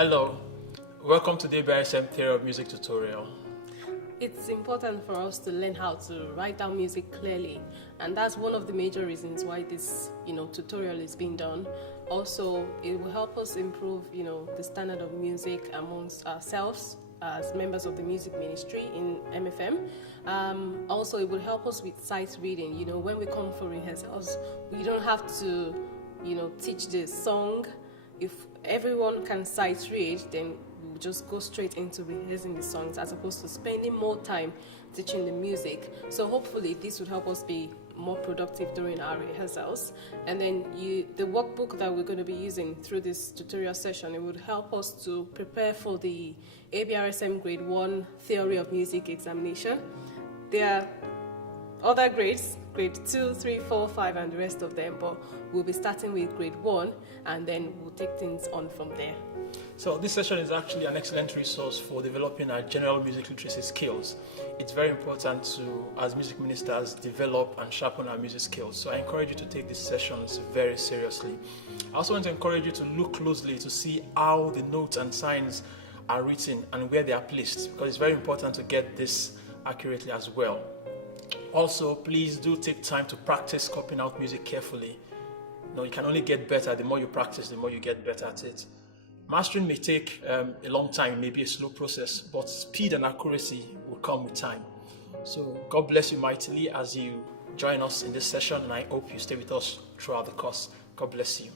Hello, welcome to the ABRSM Theory of Music tutorial. It's important for us to learn how to write down music clearly, and that's one of the major reasons why this tutorial is being done. Also, it will help us improve the standard of music amongst ourselves as members of the music ministry in MFM. Also, it will help us with sight reading. When we come for rehearsals, we don't have to teach the song. If everyone can sight read, then we'll just go straight into rehearsing the songs as opposed to spending more time teaching the music. So hopefully this would help us be more productive during our rehearsals. And then the workbook that we're going to be using through this tutorial session, it would help us to prepare for the ABRSM Grade 1 Theory of Music examination. There are other grades, grade 2, 3, 4, 5 and the rest of them, but we'll be starting with grade 1 and then we'll take things on from there. So this session is actually an excellent resource for developing our general music literacy skills. It's very important to, as music ministers, develop and sharpen our music skills. So I encourage you to take these sessions very seriously. I also want to encourage you to look closely to see how the notes and signs are written and where they are placed, because it's very important to get this accurately as well. Also, please do take time to practice copying out music carefully. You can only get better. The more you practice, the more you get better at it. Mastering may take a long time, it may be a slow process, but speed and accuracy will come with time. So God bless you mightily as you join us in this session, and I hope you stay with us throughout the course. God bless you.